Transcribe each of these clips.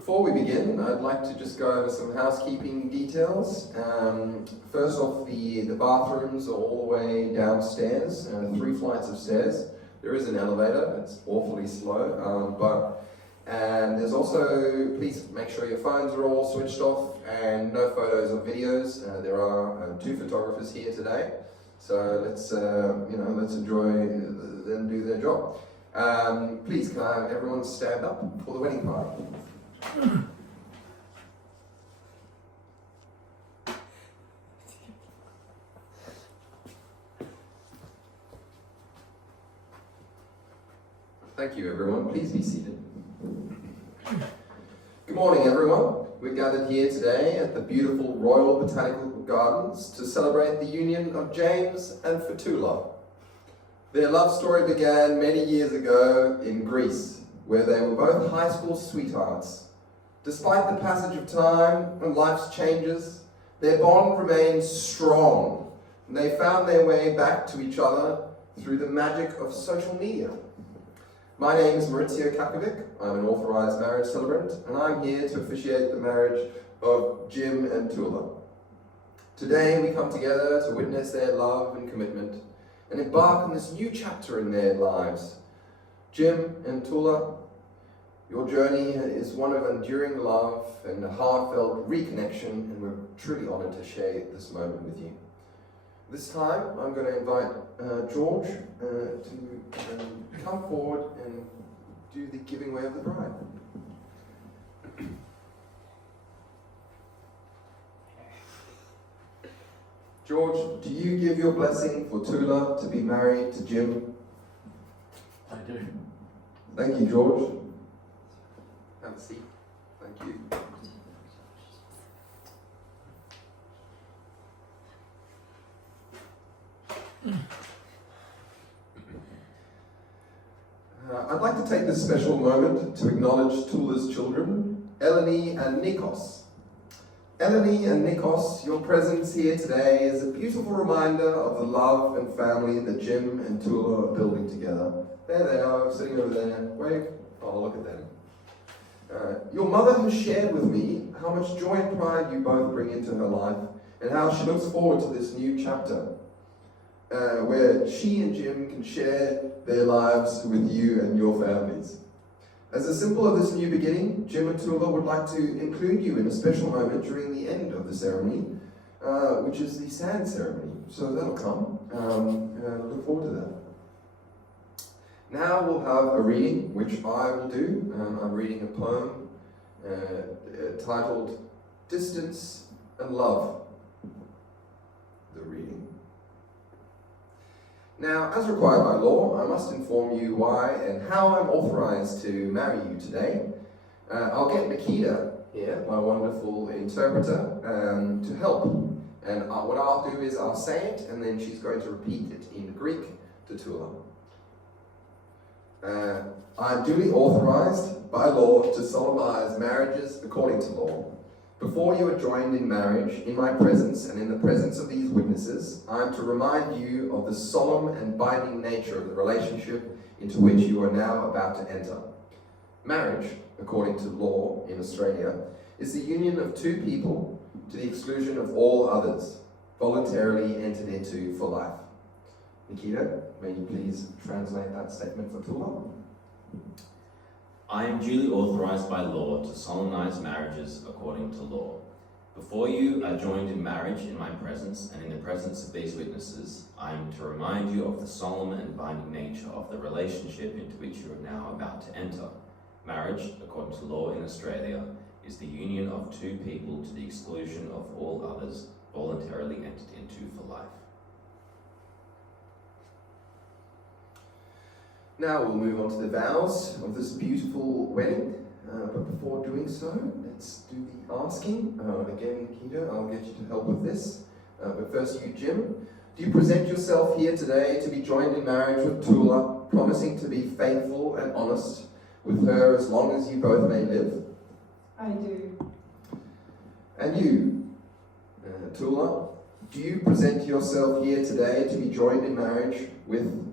Before we begin, I'd like to just go over some housekeeping details. First off, the bathrooms are all the way downstairs, 3 flights of stairs. There is an elevator, it's awfully slow, and there's also, please make sure your phones are all switched off and no photos or videos. There are 2 photographers here today, so let's enjoy them do their job. Please, can I have everyone stand up for the wedding party? Thank you, everyone. Please be seated. Good morning, everyone. We're gathered here today at the beautiful Royal Botanical Gardens to celebrate the union of James and Toula. Their love story began many years ago in Greece, where they were both high school sweethearts. Despite the passage of time and life's changes, their bond remained strong, and they found their way back to each other through the magic of social media. My name is Maurizio Kakovic. I'm an authorized marriage celebrant, and I'm here to officiate the marriage of Jim and Toula. Today we come together to witness their love and commitment and embark on this new chapter in their lives. Jim and Toula, your journey is one of enduring love and a heartfelt reconnection, and we're truly honored to share this moment with you. This time, I'm going to invite George to come forward and do the giving away of the bride. George, do you give your blessing for Toula to be married to Jim? I do. Thank you, George. Have a seat. Thank you. I'd like to take this special moment to acknowledge Toula's children, Eleni and Nikos. Eleni and Nikos, your presence here today is a beautiful reminder of the love and family that Jim and Toula are building together. There they are, sitting over there. Wave. Oh, look at them. Your mother has shared with me how much joy and pride you both bring into her life, and how she looks forward to this new chapter, where she and Jim can share their lives with you and your families. As a symbol of this new beginning, Jim and Toula would like to include you in a special moment during the end of the ceremony, which is the sand ceremony. So that'll come. Look forward to that. Now we'll have a reading, which I will do. I'm reading a poem titled Distance and Love. The reading. Now, as required by law, I must inform you why and how I'm authorized to marry you today. I'll get Nikita here, my wonderful interpreter, to help. And what I'll do is I'll say it, and then she's going to repeat it in Greek to Toula. I am duly authorized by law to solemnize marriages according to law. Before you are joined in marriage, in my presence and in the presence of these witnesses, I am to remind you of the solemn and binding nature of the relationship into which you are now about to enter. Marriage, according to law in Australia, is the union of 2 people to the exclusion of all others, voluntarily entered into for life. Nikita, may you please translate that statement for Toula? I am duly authorized by law to solemnize marriages according to law. Before you are joined in marriage in my presence and in the presence of these witnesses, I am to remind you of the solemn and binding nature of the relationship into which you are now about to enter. Marriage, according to law in Australia, is the union of 2 people to the exclusion of all others, voluntarily entered into for life. Now we'll move on to the vows of this beautiful wedding. But before doing so, let's do the asking. Again, Nikita, I'll get you to help with this. But first, you, Jim. Do you present yourself here today to be joined in marriage with Toula, promising to be faithful and honest with her as long as you both may live? I do. And you, Toula, do you present yourself here today to be joined in marriage with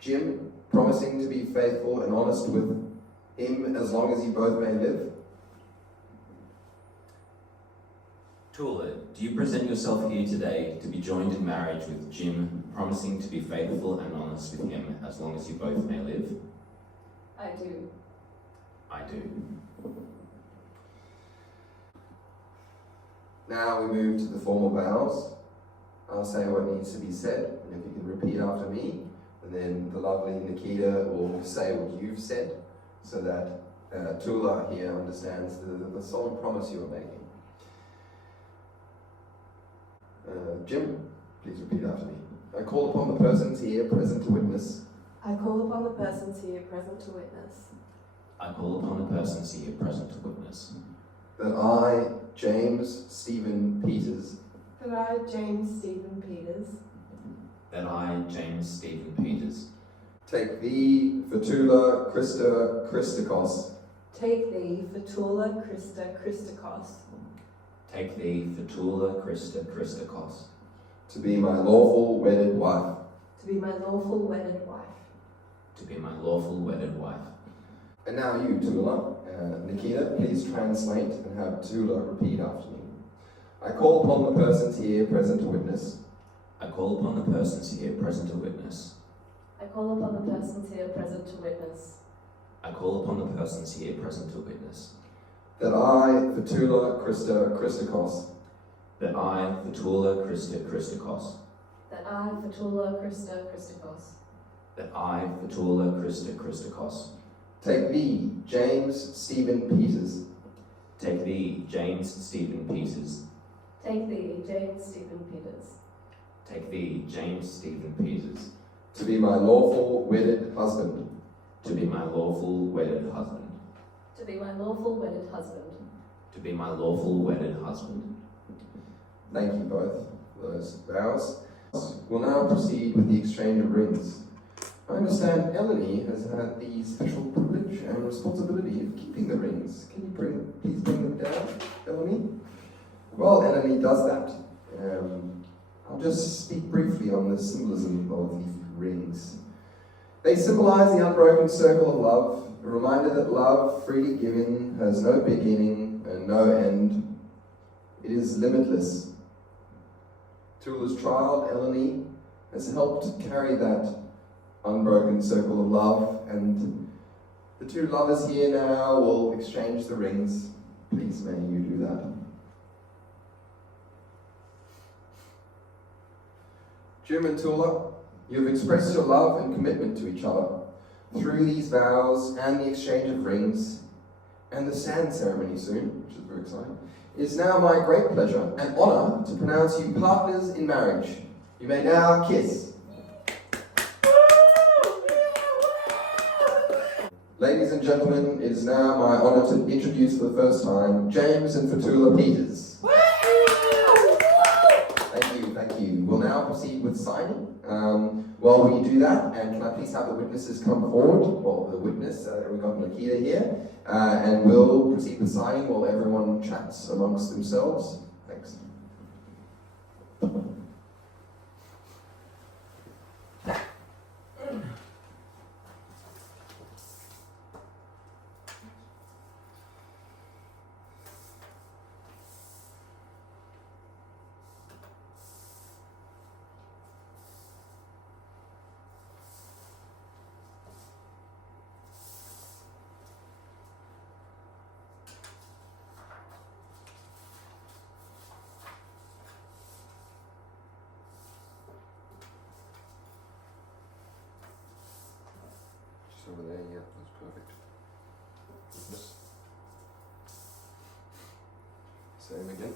Jim, promising to be faithful and honest with him as long as you both may live? Toula, do you present yourself here today to be joined in marriage with Jim, promising to be faithful and honest with him as long as you both may live? I do. I do. Now we move to the formal vows. I'll say what needs to be said, and if you can repeat after me, and then the lovely Nikita will say what you've said, so that Toula here understands the solemn promise you are making. Jim, please repeat after me. I call upon the persons here present to witness. I call upon the persons here present to witness. I call upon the persons here present to witness. That I, James Stephen Peters, That I, James Stephen Peters, That I, James Stephen Peters, take thee, Toula Christa Christakos, take thee, Toula Christa Christakos, take thee, Toula Christa Christakos, to be my lawful wedded wife. to be my lawful wedded wife. to be my lawful wedded wife. And now you, Toula, Nikita, please translate and have Toula repeat after me. I call upon the persons here present to witness. I call upon the persons here present to witness. I call upon the persons here present to witness. I call upon the persons here present to witness. That I, Toula Christa Christakos, That I, Toula Christa Christakos, That I, Toula Christa Christakos, That I, Toula Christa Christakos, take thee, James Stephen Peters, take thee, James Stephen Peters, take thee, James Stephen Peters, take thee, James Stephen Peters, to be my lawful wedded husband. to be my lawful wedded husband, to be my lawful wedded husband. to be my lawful wedded husband. Thank you both for those vows. We'll now proceed with the exchange of rings. I understand Eleni has had the special privilege and responsibility of keeping the rings. Can you please bring them down, Eleni? While Eleni does that, I'll just speak briefly on the symbolism of the rings. They symbolize the unbroken circle of love, a reminder that love, freely given, has no beginning and no end. It is limitless. Toula's child, Eleni, has helped carry that unbroken circle of love, and the two lovers here now will exchange the rings. Please may you do that. Jim and Toula, you have expressed your love and commitment to each other through these vows and the exchange of rings and the sand ceremony soon, which is very exciting. It is now my great pleasure and honour to pronounce you partners in marriage. You may now kiss. Ladies and gentlemen, it is now my honour to introduce for the first time James and Toula Peters. Thank you. We'll now proceed with signing. While we do that, and can I please have the witnesses come forward? Well, the witness, we've got Nikita here, and we'll proceed with signing while everyone chats amongst themselves. Thanks. Over there, yeah, that's perfect. Yes. Same again.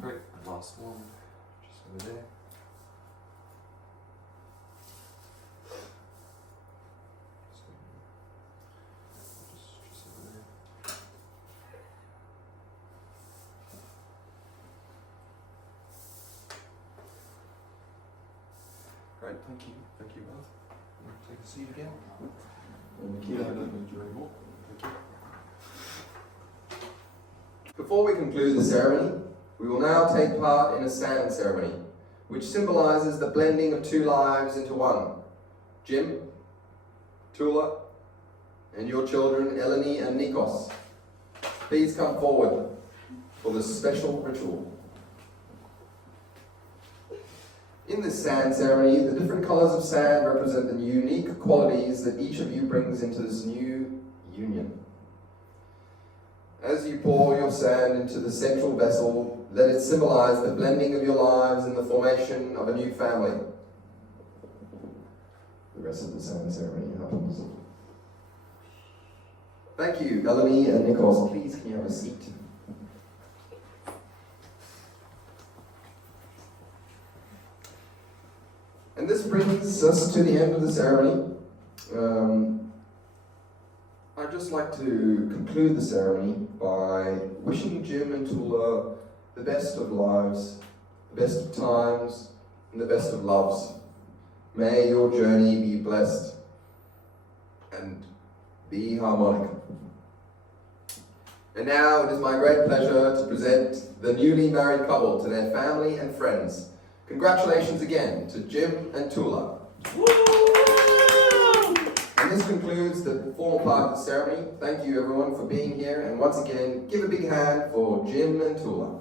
Great, last one, just over there. Just over there. Great, thank you both. Take a seat again. And Nikita, I don't need you anymore. Thank you. Before we conclude the ceremony, we will now take part in a sand ceremony, which symbolises the blending of two lives into one. Jim, Toula, and your children, Eleni and Nikos, please come forward for this special ritual. In this sand ceremony, the different colours of sand represent the unique qualities that each of you brings into this new union. As you pour your sand into the central vessel, let it symbolise the blending of your lives and the formation of a new family. The rest of the sand ceremony happens. Thank you, Eleni and Nikos. Please, can you have a seat? And this brings us to the end of the ceremony. I'd just like to conclude the ceremony by wishing Jim and Toula the best of lives, the best of times, and the best of loves. May your journey be blessed and be harmonic. And now it is my great pleasure to present the newly married couple to their family and friends. Congratulations again to Jim and Toula. And this concludes the formal part of the ceremony. Thank you everyone for being here, and once again, give a big hand for Jim and Toula.